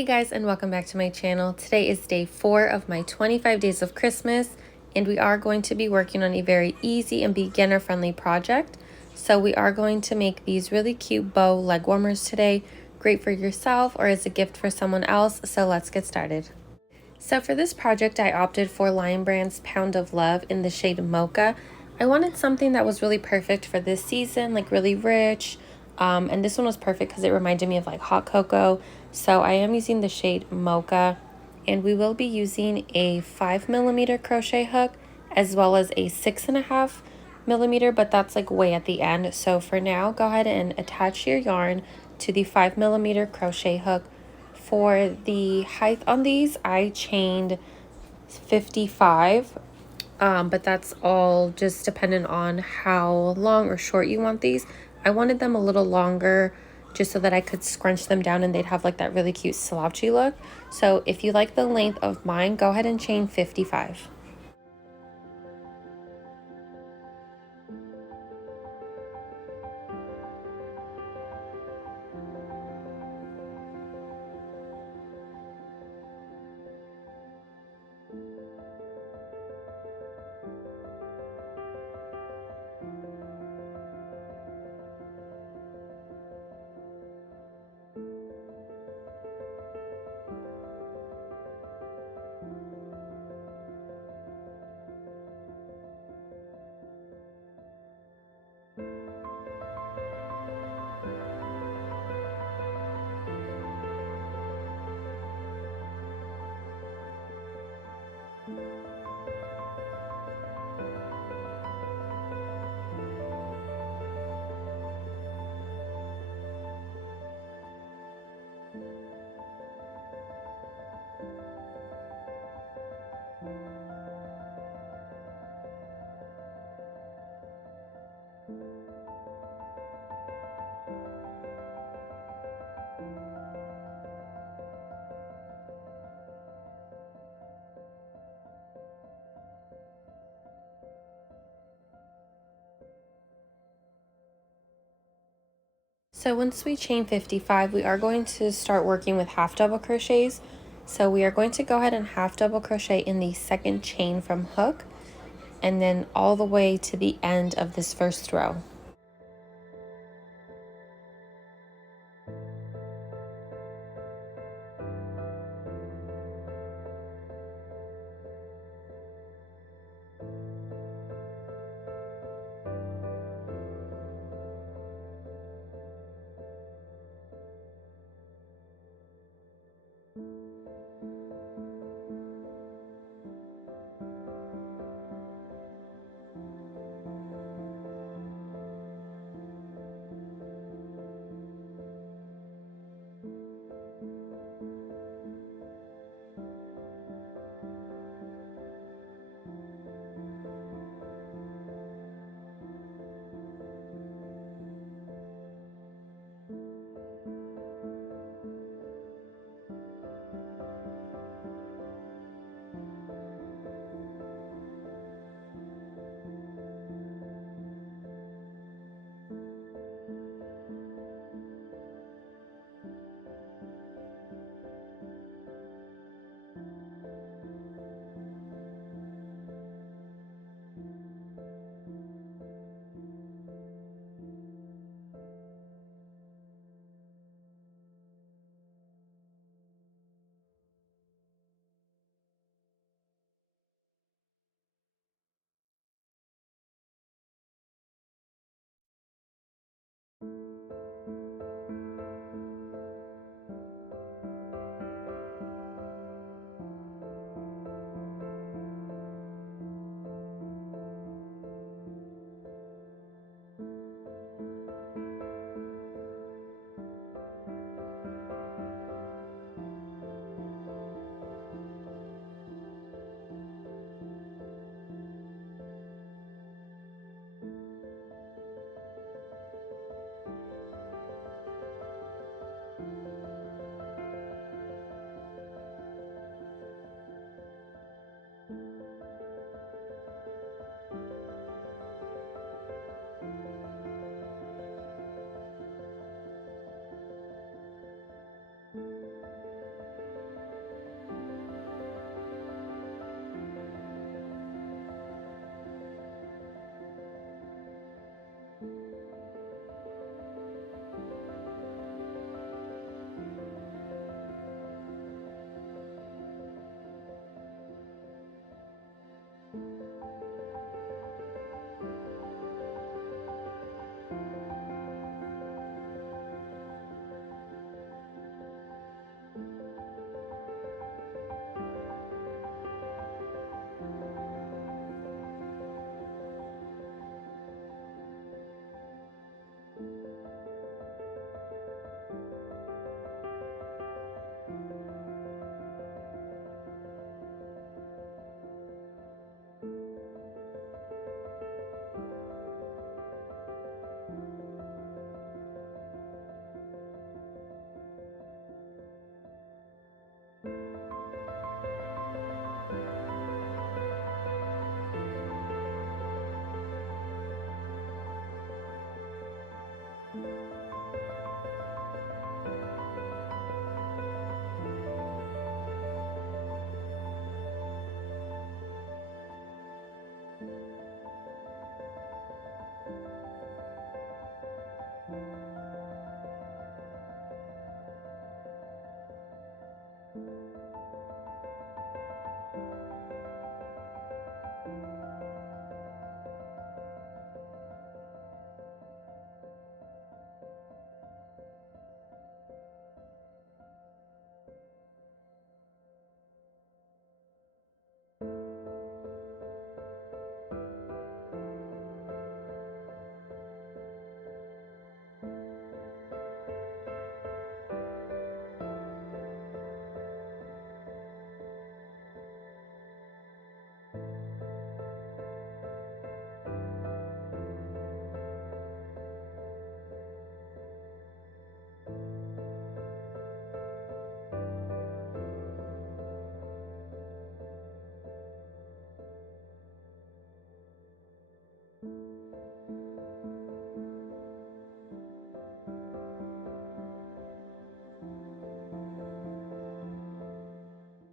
Hey guys, and welcome back to my channel. Today is day 4 of my 25 days of Christmas, and we are going to be working on a very easy and beginner friendly project. So we are going to make these really cute bow leg warmers today, great for yourself or as a gift for someone else. So let's get started. So for this project, I opted for Lion Brand's Pound of Love in the shade Mocha. I wanted something that was really perfect for this season, like really rich. And this one was perfect because it reminded me of like hot cocoa. So I am using the shade Mocha, and we will be using a 5mm crochet hook as well as a 6.5mm, but that's like way at the end. So for now, go ahead and attach your yarn to the 5mm crochet hook. For the height on these, I chained 55, but that's all just dependent on how long or short you want these. I wanted them a little longer just so that I could scrunch them down and they'd have like that really cute slouchy look. So if you like the length of mine, go ahead and chain 55. So once we chain 55, we are going to start working with half double crochets. So we are going to go ahead and half double crochet in the second chain from hook, and then all the way to the end of this first row.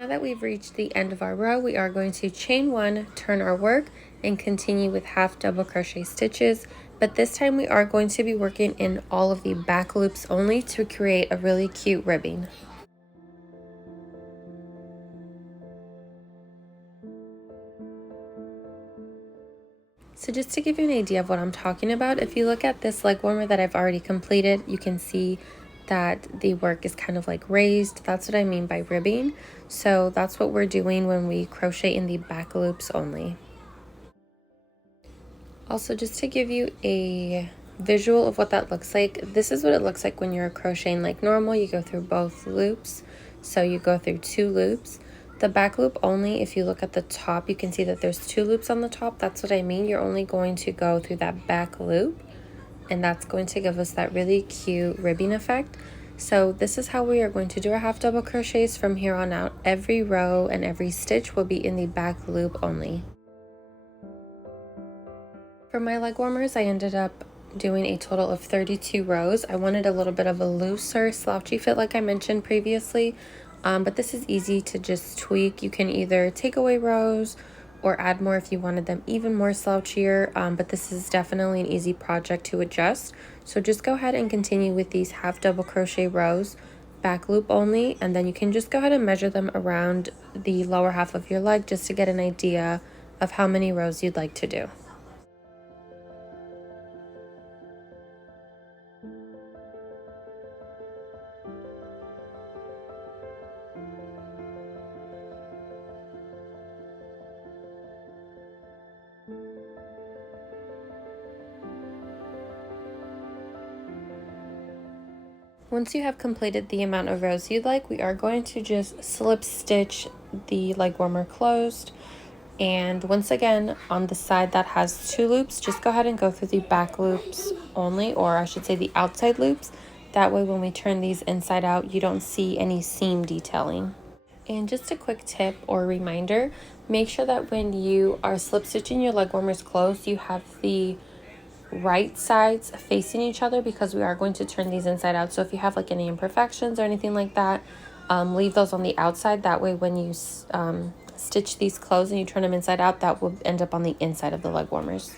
Now that we've reached the end of our row, we are going to chain 1, turn our work, and continue with half double crochet stitches. But this time we are going to be working in all of the back loops only to create a really cute ribbing. So just to give you an idea of what I'm talking about, if you look at this leg warmer that I've already completed, you can see that the work is kind of like raised. That's what I mean by ribbing. So that's what we're doing when we crochet in the back loops only. Also, just to give you a visual of what that looks like, this is what it looks like when you're crocheting like normal. You go through both loops, so you go through 2 loops. The back loop only, if you look at the top, you can see that there's 2 loops on the top. That's what I mean. You're only going to go through that back loop, and that's going to give us that really cute ribbing effect. So this is how we are going to do our half double crochets from here on out. Every row and every stitch will be in the back loop only. For my leg warmers, I ended up doing a total of 32 rows. I wanted a little bit of a looser slouchy fit like I mentioned previously, but this is easy to just tweak. You can either take away rows or add more if you wanted them even more slouchier, but this is definitely an easy project to adjust. So just go ahead and continue with these half double crochet rows, back loop only, and then you can just go ahead and measure them around the lower half of your leg just to get an idea of how many rows you'd like to do. Once you have completed the amount of rows you'd like, we are going to just slip stitch the leg warmer closed. And once again, on the side that has 2 loops, just go ahead and go through the back loops only, or I should say the outside loops. That way when we turn these inside out, you don't see any seam detailing. And just a quick tip or reminder, make sure that when you are slip stitching your leg warmers closed, you have the right sides facing each other, because we are going to turn these inside out. So if you have like any imperfections or anything like that, leave those on the outside. That way when you stitch these closed and you turn them inside out, that will end up on the inside of the leg warmers.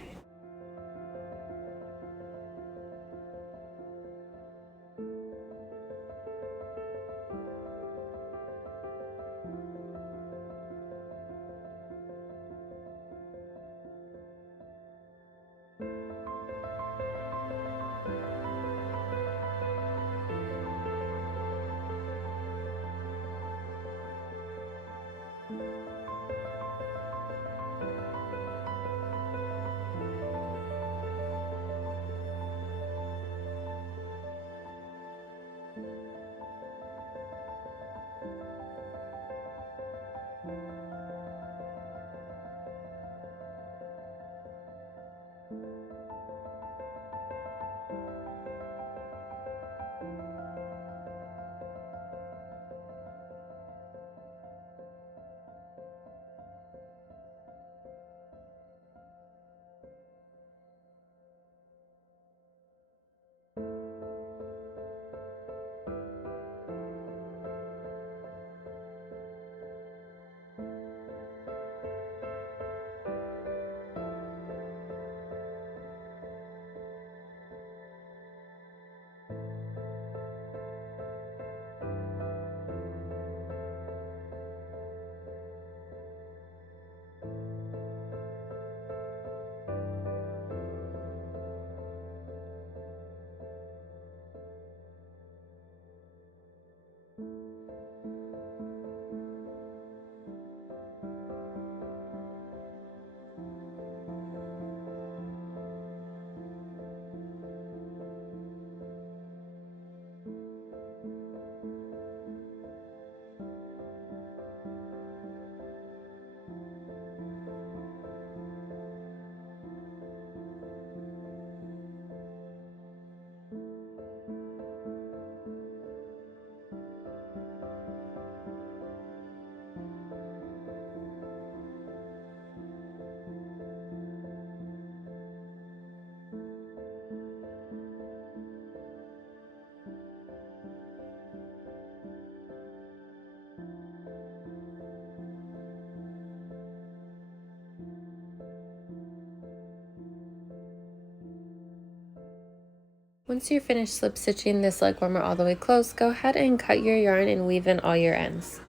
Once you're finished slip stitching this leg warmer all the way close, go ahead and cut your yarn and weave in all your ends.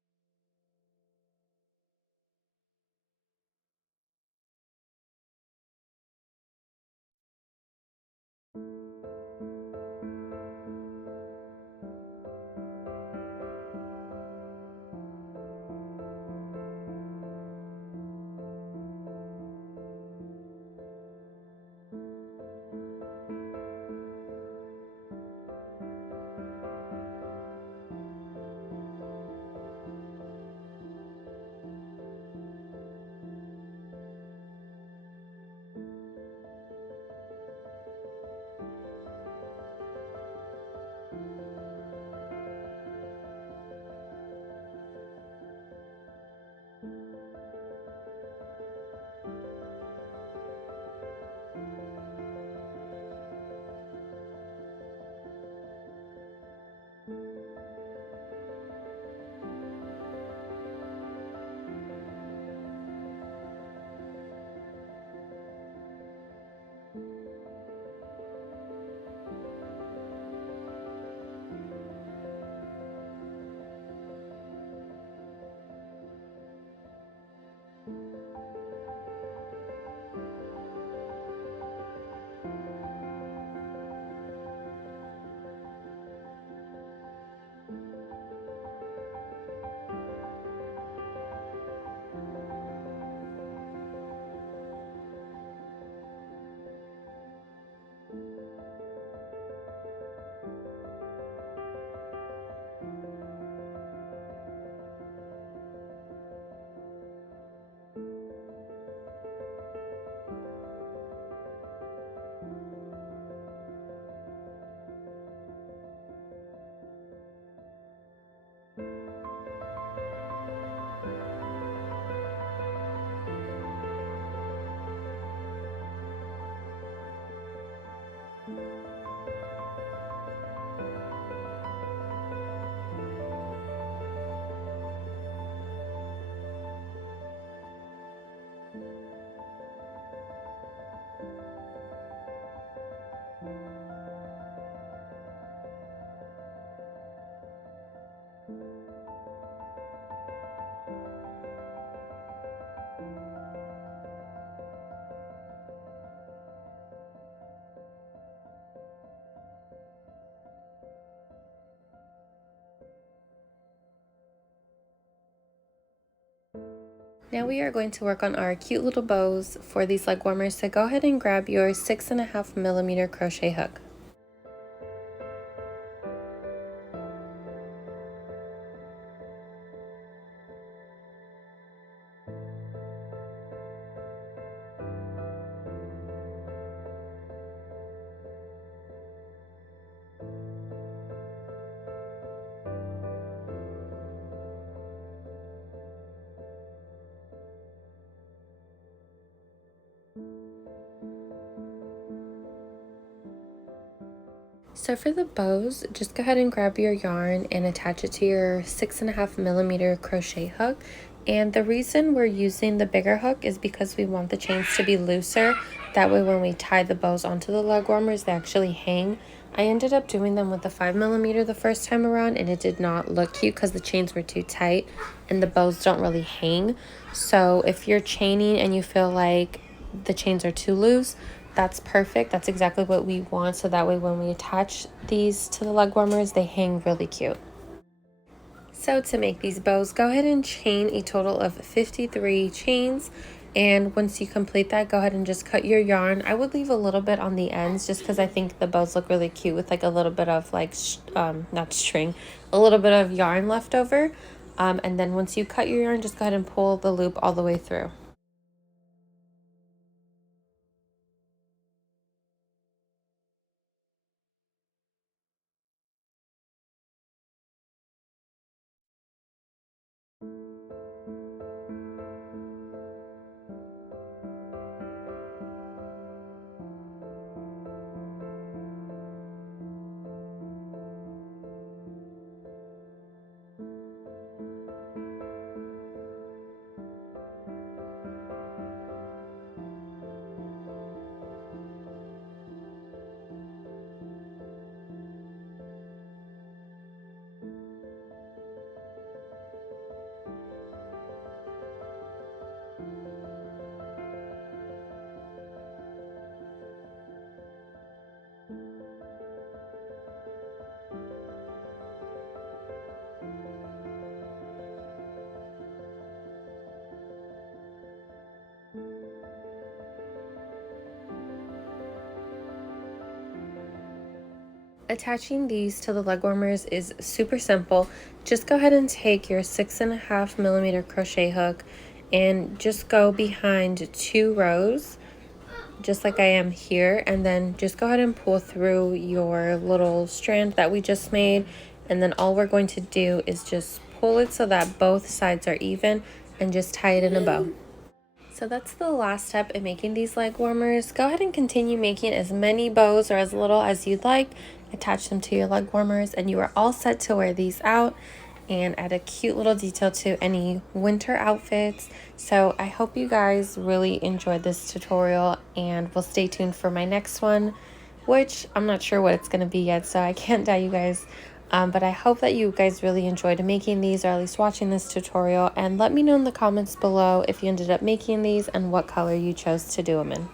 Now we are going to work on our cute little bows for these leg warmers, so go ahead and grab your 6.5mm crochet hook. So for the bows, just go ahead and grab your yarn and attach it to your 6.5mm crochet hook. And the reason we're using the bigger hook is because we want the chains to be looser. That way when we tie the bows onto the leg warmers, they actually hang. I ended up doing them with the 5mm the first time around, and it did not look cute because the chains were too tight and the bows don't really hang. So if you're chaining and you feel like the chains are too loose, that's perfect. That's exactly what we want, so that way when we attach these to the leg warmers, they hang really cute. So to make these bows, go ahead and chain a total of 53 chains, and once you complete that, go ahead and just cut your yarn. I would leave a little bit on the ends just because I think the bows look really cute with like a little bit of like not string, a little bit of yarn left over. And then once you cut your yarn, just go ahead and pull the loop all the way through. attaching these to the leg warmers is super simple. Just go ahead and take your 6.5mm crochet hook and just go behind 2 rows, just like I am here, and then just go ahead and pull through your little strand that we just made, and then all we're going to do is just pull it so that both sides are even and just tie it in a bow. So that's the last step in making these leg warmers. Go ahead and continue making as many bows or as little as you'd like. Attach them to your leg warmers and you are all set to wear these out and add a cute little detail to any winter outfits. So I hope you guys really enjoyed this tutorial, and we'll stay tuned for my next one, which I'm not sure what it's going to be yet, so I can't tell you guys. But I hope that you guys really enjoyed making these, or at least watching this tutorial, and let me know in the comments below if you ended up making these and what color you chose to do them in.